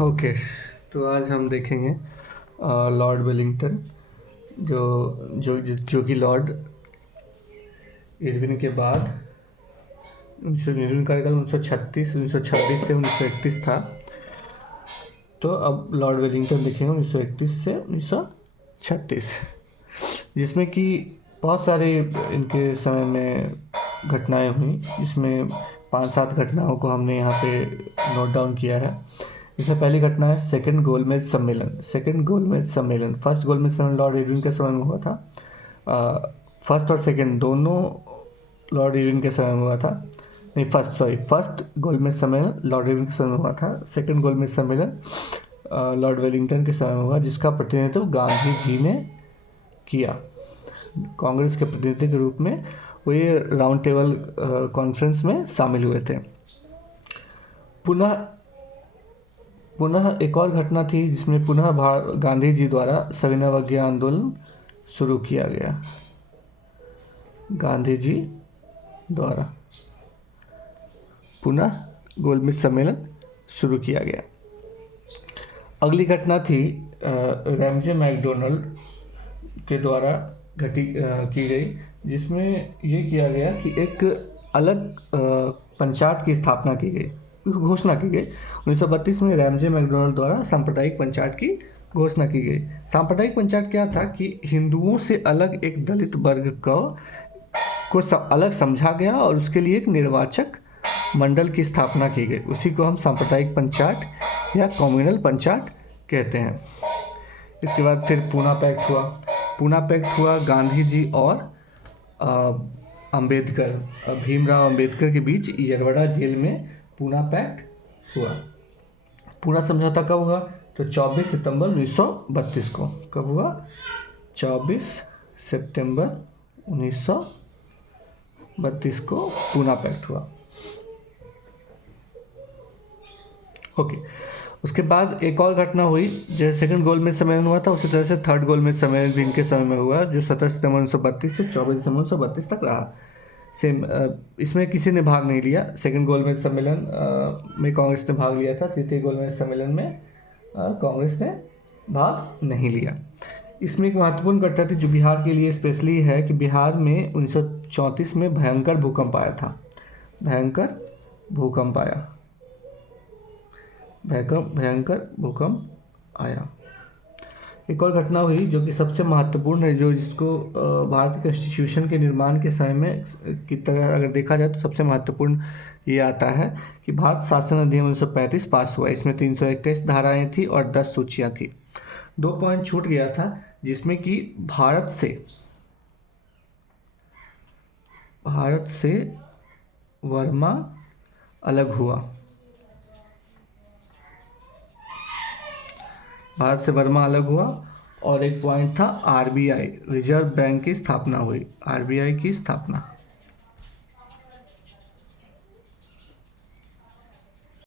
Okay, तो आज हम देखेंगे लॉर्ड वेलिंगटन, जो जो जो कि लॉर्ड इरविन के बाद 19 का 1936 से 1931 था। तो अब लॉर्ड वेलिंगटन देखेंगे 1931 से 1936, जिसमें कि बहुत सारे इनके समय में घटनाएं हुई, जिसमें 5-7 घटनाओं को हमने यहाँ पे नोट डाउन किया है। इसमें पहली घटना है सेकंड गोलमेज सम्मेलन। फर्स्ट गोलमेज सम्मेलन लॉर्ड इरविन के समय में हुआ था। फर्स्ट और सेकंड दोनों लॉर्ड इरविन के समय में हुआ था। नहीं, फर्स्ट गोलमेज सम्मेलन लॉर्ड इरविन के समय में हुआ था। सेकंड गोलमेज सम्मेलन लॉर्ड वेलिंगटन के समय में हुआ, जिसका प्रतिनिधित्व गांधी जी ने किया। कांग्रेस के प्रतिनिधि के रूप में वो ये राउंड टेबल कॉन्फ्रेंस में शामिल हुए थे। पुनः एक और घटना थी, जिसमें पुनः गांधी जी द्वारा सविनय अवज्ञा आंदोलन शुरू किया गया। गांधी जी द्वारा पुनः गोलमेज सम्मेलन शुरू किया गया। अगली घटना थी रैमजे मैकडोनल्ड के द्वारा की गई, जिसमें ये किया गया कि एक अलग पंचायत की स्थापना की गई, घोषणा की गई। 1932 में रैमजे मैकडोनल्ड द्वारा सांप्रदायिक पंचायत की घोषणा की गई। सांप्रदायिक पंचायत क्या था कि हिंदुओं से अलग एक दलित वर्ग को अलग समझा गया और उसके लिए एक निर्वाचक मंडल की स्थापना की गई। उसी को हम सांप्रदायिक पंचायत या कम्युनल पंचायत कहते हैं। इसके बाद फिर पूना पैक्ट हुआ गांधी जी और भीमराव अंबेडकर के बीच यरवड़ा जेल में पूना पैक्ट हुआ। पूना समझौता कब हुआ? तो 24 सितंबर 1932 को। कब हुआ? 24 सितंबर 1932 को पूना पैक्ट हुआ। ओके, उसके बाद एक और घटना हुई। जैसे सेकंड गोलमेज सम्मेलन हुआ था, उसी तरह से थर्ड गोलमेज सम्मेलन भी इनके समय में हुआ, जो 17 सितंबर 1932 से 24 दिसंबर 1932 तक रहा। सेम इसमें किसी ने भाग नहीं लिया। सेकंड गोलमेज सम्मेलन में कांग्रेस ने भाग लिया था। तृतीय गोलमेज सम्मेलन में कांग्रेस ने भाग नहीं लिया। इसमें एक महत्वपूर्ण घटना थी जो बिहार के लिए स्पेशली है कि बिहार में 1934 में भयंकर भूकंप आया। एक और घटना हुई जो कि सबसे महत्वपूर्ण है, जो जिसको भारत के कॉन्स्टिट्यूशन के निर्माण के समय में की तरह अगर देखा जाए तो सबसे महत्वपूर्ण ये आता है कि भारत शासन अधिनियम 1935 पास हुआ। इसमें 321 धाराएं थी और 10 सूचियां थी। 2 पॉइंट छूट गया था, जिसमें कि भारत से वर्मा अलग हुआ। और एक पॉइंट था RBI, रिजर्व बैंक की स्थापना हुई। RBI की स्थापना।